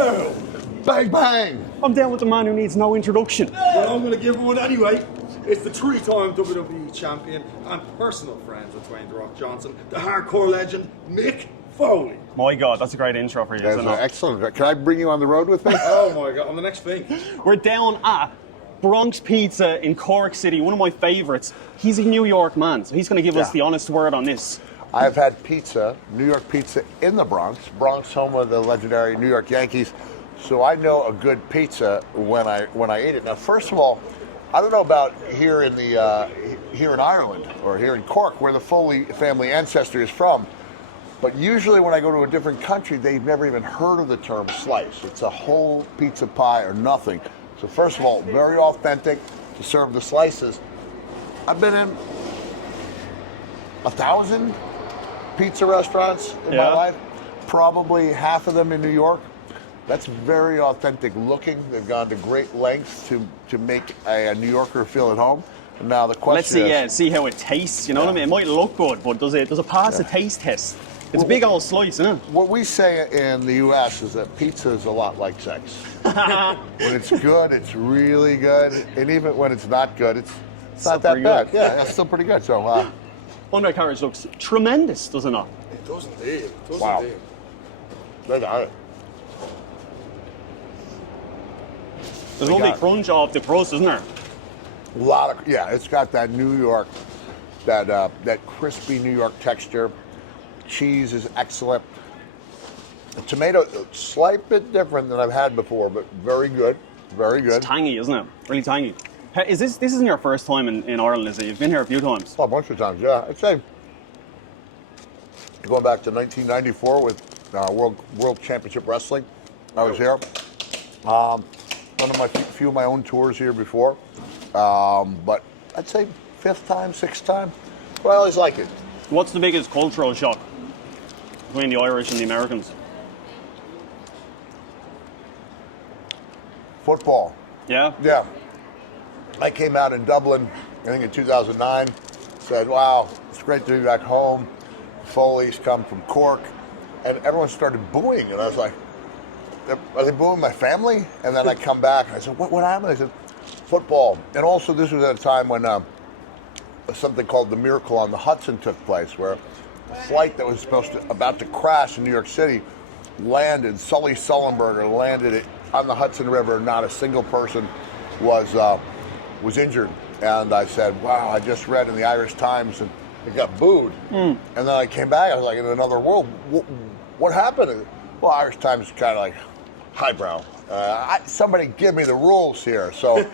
Well, bang bang. I'm down with the man who needs no introduction. Well, I'm going to give one anyway. It's the three-time WWE champion and personal friend with Dwayne "The Rock" Johnson, the hardcore legend, Mick Foley. My God, that's a great intro for you, That's isn't it? excellent. Can I bring you on the road with me? Oh my God, I'm the next thing. We're down at Bronx Pizza in Cork City, one of my favourites. He's a New York man, so he's going to give us the honest word on this. I've had pizza, New York pizza in the Bronx, home of the legendary New York Yankees. So I know a good pizza when I eat it. Now, first of all, I don't know about here in Ireland or here in Cork, where the Foley family ancestry is from, but usually when I go to a different country, they've never even heard of the term slice. It's a whole pizza pie or nothing. So first of all, very authentic to serve the slices. I've been in 1,000 pizza restaurants in my life, probably half of them in New York. That's very authentic looking. They've gone to great lengths to make a New Yorker feel at home. And now the question Let's see how it tastes. You know what I mean? It might look good, but does it pass the taste test? It's a big old slice, isn't it? What we say in the U.S. is that pizza is a lot like sex. When it's good, it's really good, and even when it's not good, it's not that bad. Yeah, it's still pretty good. So, Andre Carriage looks tremendous, does it not? It does indeed. Wow. They got it. There's a lovely crunch off the crust, isn't there? It's got that New York, that crispy New York texture. Cheese is excellent. The tomato, slight bit different than I've had before, but very good, very good. It's tangy, isn't it? Really tangy. Hey, this isn't your first time in Ireland, is it? You've been here a few times. Oh, a bunch of times, yeah. I'd say going back to 1994 with World Championship Wrestling. I was here. One of my few of my own tours here before, but I'd say fifth time, sixth time. Well, I always like it. What's the biggest cultural shock between the Irish and the Americans? Football. Yeah? Yeah. I came out in Dublin, I think in 2009, said, wow, it's great to be back home. Foley's come from Cork, and everyone started booing, and I was like, are they booing my family? And then I come back, and I said, what happened? I said, football. And also, this was at a time when something called the Miracle on the Hudson took place, where a flight that was about to crash in New York City landed. Sully Sullenberger landed it on the Hudson River. Not a single person was injured. And I said, wow, I just read in the Irish Times and it got booed. And then I came back, I was like, in another world. What happened? Well, Irish Times is kind of like highbrow. Somebody give me the rules here. So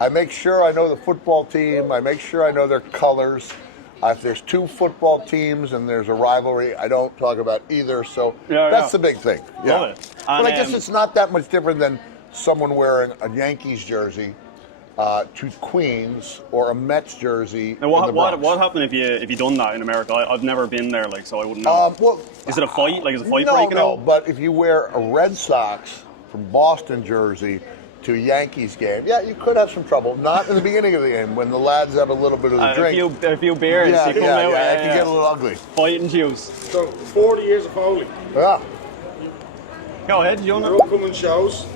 I make sure I know the football team. I make sure I know their colors. If there's two football teams and there's a rivalry, I don't talk about either. So that's the big thing. Yeah. But I guess it's not that much different than someone wearing a Yankees jersey to Queens or a Mets jersey. And what happened if you done that in America? I've never been there, so I wouldn't know. Is it a fight? Is a fight breaking out? No, but if you wear a Red Sox from Boston jersey to a Yankees game, you could have some trouble. Not in the beginning of the game when the lads have a little bit of the drink. A few beers. It can get a little ugly. Fighting juice. So 40 years of Foley. Yeah. Go ahead, Jonah. Your upcoming shows.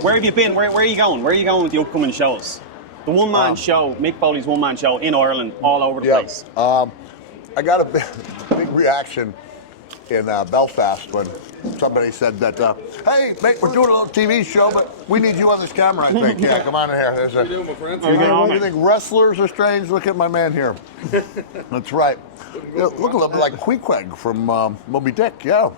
Where have you been? Where are you going? Where are you going with the upcoming shows? The one-man show, Mick Foley's one-man show in Ireland, all over the place. I got a big reaction in Belfast when somebody said that, hey, mate, we're doing a little TV show, but we need you on this camera, I think. Yeah, come on in here. There's you think wrestlers are strange? Look at my man here. That's right. Look a little bit like Queequeg from Moby Dick, yeah.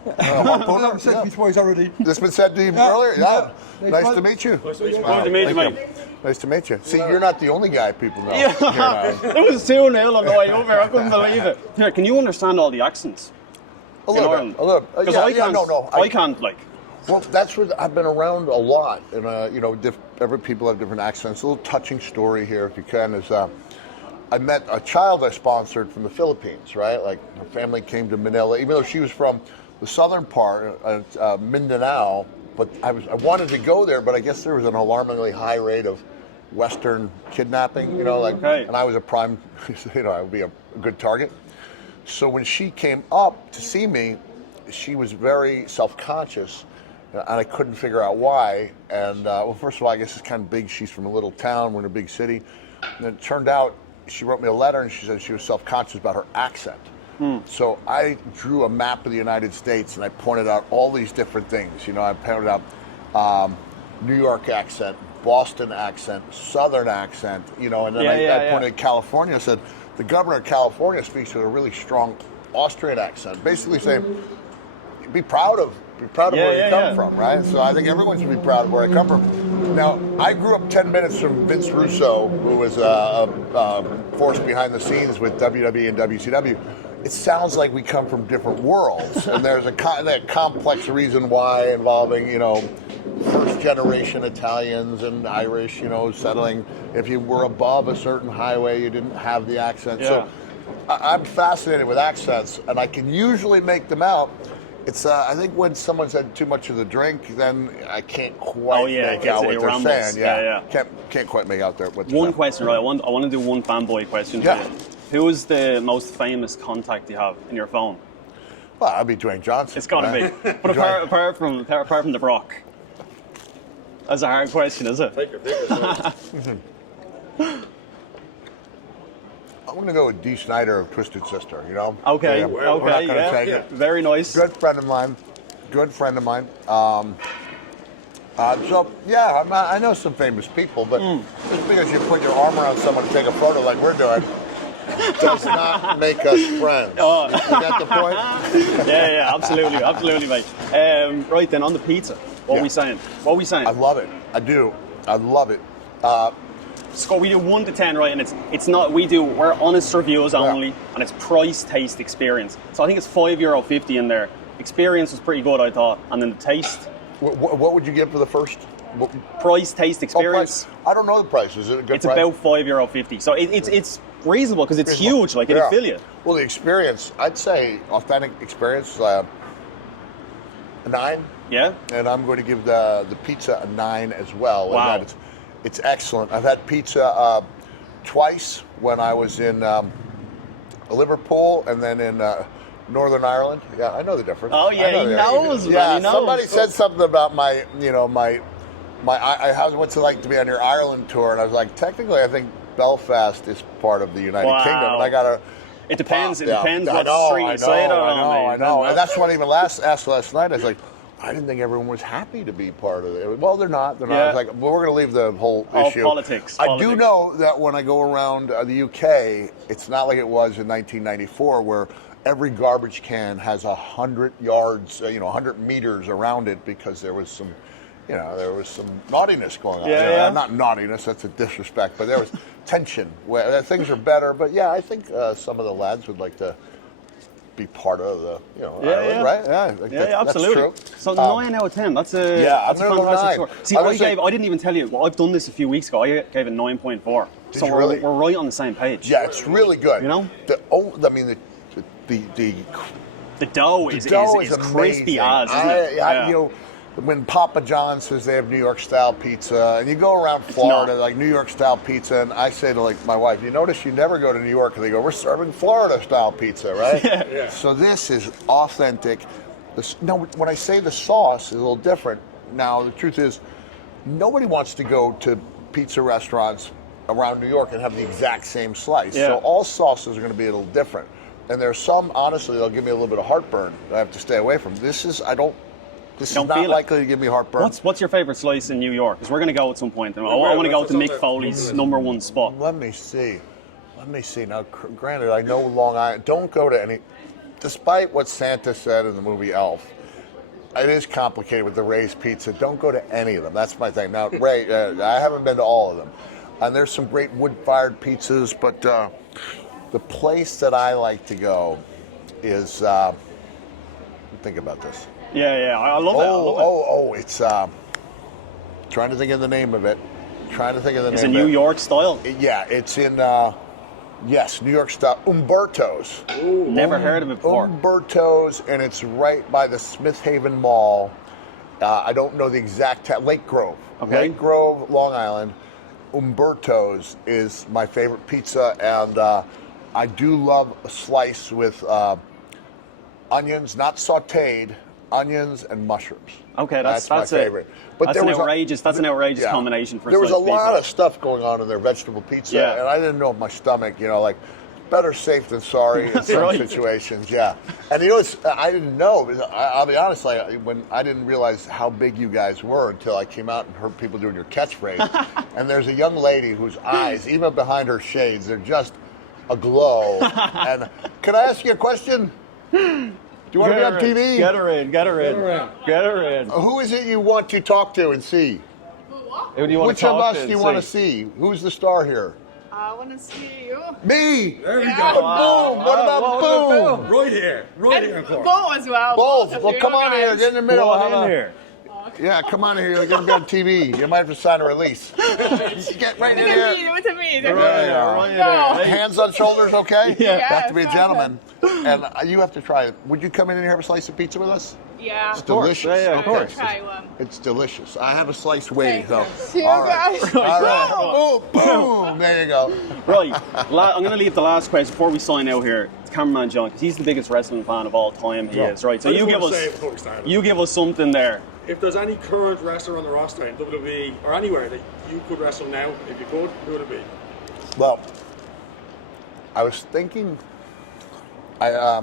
This been said to you earlier? Yeah. Nice to meet you. Nice to meet you, mate. Nice to meet you. See, you're not the only guy people know. It was 2-0 on the way over. I couldn't believe it. Here, can you understand all the accents? A little bit. Because I can't. Well, that's what I've been around a lot, and every people have different accents. A little touching story here, if you can, is I met a child I sponsored from the Philippines. Right, like her family came to Manila, even though she was from the southern part, Mindanao. But I wanted to go there, but I guess there was an alarmingly high rate of Western kidnapping. And I was a prime, I would be a good target. So when she came up to see me, she was very self-conscious, and I couldn't figure out why. And well, first of all, I guess it's kind of big. She's from a little town. We're in a big city. And it turned out she wrote me a letter, and she said she was self-conscious about her accent. So I drew a map of the United States, and I pointed out all these different things. You know, I pointed out New York accent, Boston accent, Southern accent. You know, and then I pointed at California. I said the governor of California speaks with a really strong Austrian accent, basically saying, be proud of where you come from, right? So I think everyone should be proud of where I come from. Now, I grew up 10 minutes from Vince Russo, who was a force behind the scenes with WWE and WCW. It sounds like we come from different worlds, and there's a complex reason why involving, you know, first-generation Italians and Irish, you know, settling. If you were above a certain highway, you didn't have the accent. Yeah. So I'm fascinated with accents, and I can usually make them out. It's I think when someone's had too much of the drink, then I can't quite make out what they're saying. Yeah. Can't quite make out there what they're saying. One question, right? I want to do one fanboy question for you. Who is the most famous contact you have in your phone? Well, I'll be Dwayne Johnson. It's got to be. But apart from the Brock, that's a hard question, is it? Take your pick. I'm going to go with Dee Snider of Twisted Sister, you know? Okay, yeah, we're not gonna take it. Very nice. Good friend of mine. So, yeah, I know some famous people, but just because you put your arm around someone to take a photo like we're doing does not make us friends. You get the point? yeah, absolutely, mate. Right then, on the pizza, what are we saying? I love it. I do. I love it. Scott, we do 1 to 10, right? And it's not, we're honest reviews only, and it's price, taste, experience. So I think it's €5.50 in there. Experience was pretty good, I thought. And then the taste. What would you give for the first? Price, taste, experience. Price. I don't know the price. Is it a good it's price? It's about €5.50. So it's reasonable because it's huge, like it'll fill you. Well, the experience, I'd say authentic experience, a 9. Yeah. And I'm going to give the pizza a 9 as well. Wow. It's excellent. I've had pizza twice when I was in Liverpool and then in Northern Ireland. Yeah, I know the difference. Oh yeah, he knows, man. Yeah, he knows. Somebody said something about my what's it like to be on your Ireland tour, and I was like, technically, I think Belfast is part of the United Kingdom, and I gotta. It depends. It depends what street you say it on. I know. And that's what I even asked last night. I was like, I didn't think everyone was happy to be part of it. Well, they're not. They're not. I was like, well, we're going to leave the whole issue. Politics. I do know that when I go around the UK, it's not like it was in 1994, where every garbage can has 100 yards, 100 meters around it because there was some naughtiness going on. Not naughtiness, that's a disrespect, but there was tension. Where things are better, but I think some of the lads would like to be part of the, Ireland, right? Yeah, absolutely. That's true. So 9 out of 10. That's a fantastic score. See, I didn't even tell you. Well, I've done this a few weeks ago. I gave it 9.4. So really? we're right on the same page. Yeah, it's really good. You know, the dough is crispy as, isn't it? When Papa John says they have New York style pizza, and you go around Florida, like New York style pizza, and I say to my wife, you notice you never go to New York, and they go, we're serving Florida style pizza, right? Yeah. So this is authentic. When I say the sauce is a little different, now the truth is, nobody wants to go to pizza restaurants around New York and have the exact same slice. So all sauces are going to be a little different. And there's some, honestly, they'll give me a little bit of heartburn that I have to stay away from. This is not likely to give me heartburn. What's your favorite slice in New York? Because we're going to go at some point. I want to go to Mick Foley's #1 spot. Let me see. Now, granted, I know Long Island. Don't go to any. Despite what Santa said in the movie Elf, it is complicated with the Ray's Pizza. Don't go to any of them. That's my thing. Now, Ray, I haven't been to all of them. And there's some great wood-fired pizzas, but the place that I like to go is. Think about this. Yeah, I love it. It's trying to think of the name of it. Is it New York style? It's in New York style. Umberto's. Ooh, never heard of it before. Umberto's, and it's right by the Smith Haven Mall. I don't know the exact Lake Grove. Okay. Lake Grove, Long Island. Umberto's is my favorite pizza, and I do love a slice with onions, not sautéed, onions and mushrooms. Okay, that's my favorite. But that's there an was outrageous yeah. combination for There was a sliced lot pizza. of stuff going on in their vegetable pizza, Yeah. and I didn't know if my stomach, like, better safe than sorry in some Right. situations. Yeah, and I didn't know. I'll be honest, when I didn't realize how big you guys were until I came out and heard people doing your catchphrase. And there's a young lady whose eyes, even behind her shades, they're just aglow. And can I ask you a question? Do you want to be on TV? Get her in. Get her in. Who is it you want to talk to and see? Who do you want Which to of talk us to do you and want to see? Who's the star here? I want to see you. Me! There we Yeah. go. Boom! What about Boom? Right here in Cork. Bo as well. Both. of Well, you come on guys. here. Get in the middle. Go Have in a- here. Yeah, come on here. You're going to be on TV. You might have to sign a release. Get right in here. With a me. Right. No. Hands on shoulders, okay? Yeah. You have to be a Yeah, gentleman. And you have to try it. Would you come in and have a slice of pizza with us? Yeah. It's delicious. Yeah, of I'll course. try one. It's delicious. I have a slice waiting, though. See you All right. guys. All right. Boom, boom. There you go. Right. I'm going to leave the last question before we sign out here. It's cameraman John, because he's the biggest wrestling fan of all time. He is, right? So I just you give wanna say us, before we start. you give us something there. If there's any current wrestler on the roster in WWE or anywhere that you could wrestle now, if you could, who would it be? Well, I was thinking, I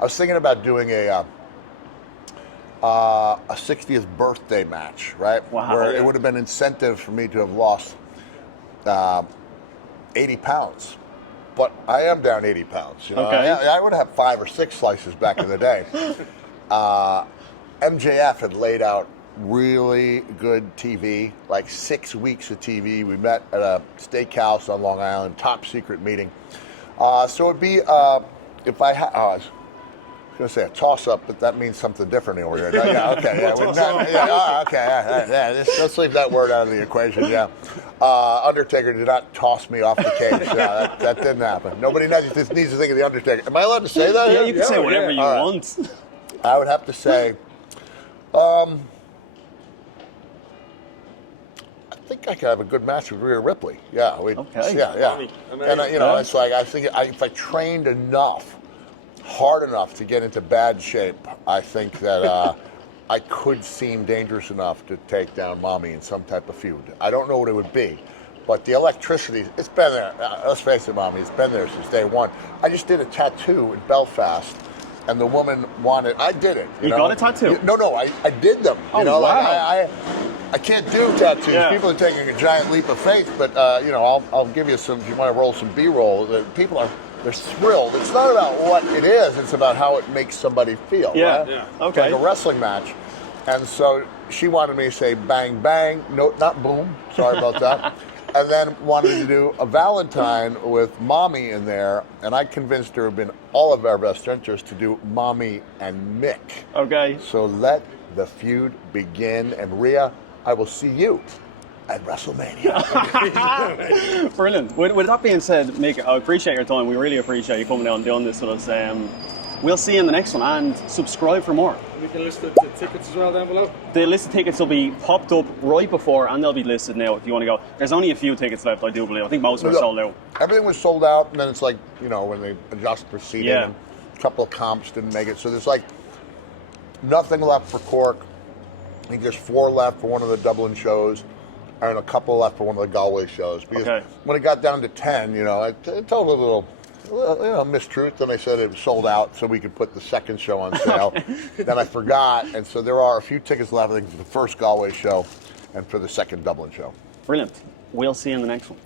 was thinking about doing a 60th birthday match, right? Wow. Where Yeah. it would have been incentive for me to have lost 80 pounds. But I am down 80 pounds. Okay. I would have 5 or 6 slices back in the day. MJF had laid out really good TV, like 6 weeks of TV. We met at a steakhouse on Long Island, top secret meeting. So it'd be, if I had, I was going to say a toss-up, but that means something different over here. Yeah, okay, yeah, let's leave that word out of the equation, yeah. Undertaker did not toss me off the cage. Yeah, that didn't happen. Nobody needs to think of the Undertaker. Am I allowed to say that? Yeah, here? you can say whatever you All right. want. I would have to say, I think I could have a good match with Rhea Ripley. Yeah, Okay. yeah. Amazing. And it's like I think if I trained enough, hard enough to get into bad shape, I think that I could seem dangerous enough to take down Mommy in some type of feud. I don't know what it would be, but the electricity, it's been there. Let's face it, Mommy, it's been there since day one. I just did a tattoo in Belfast. And the woman wanted, I did it. You got a tattoo? No, I did them. Oh, wow. wow. I can't do tattoos. Yeah. People are taking a giant leap of faith, but I'll give you some. If you want to roll some B-roll, people they're thrilled. It's not about what it is; it's about how it makes somebody feel. Yeah, right? yeah. It's Okay. like a wrestling match, and so she wanted me to say bang bang, no, not boom. Sorry about that. And then wanted to do a Valentine with Mommy in there, and I convinced her it would have been all of our best interest to do Mommy and Mick. Okay. So let the feud begin, and Rhea, I will see you at WrestleMania. Brilliant. With that being said, Mick, I appreciate your time. We really appreciate you coming down and doing this with us. We'll see you in the next one, and subscribe for more. We can list the tickets as well down below. The list of tickets will be popped up right before, and they'll be listed now if you want to go. There's only a few tickets left, I do believe. I think most of them are sold out. Everything was sold out, and then it's like, when they adjust for seating, Yeah. and a couple of comps didn't make it. So there's like nothing left for Cork. I think there's 4 left for one of the Dublin shows, and a couple left for one of the Galway shows. Because when it got down to 10, I told a little mistruth, and I said it was sold out so we could put the second show on sale. Then I forgot, and so there are a few tickets left, I think, for the first Galway show and for the second Dublin show. Brilliant. We'll see you in the next one.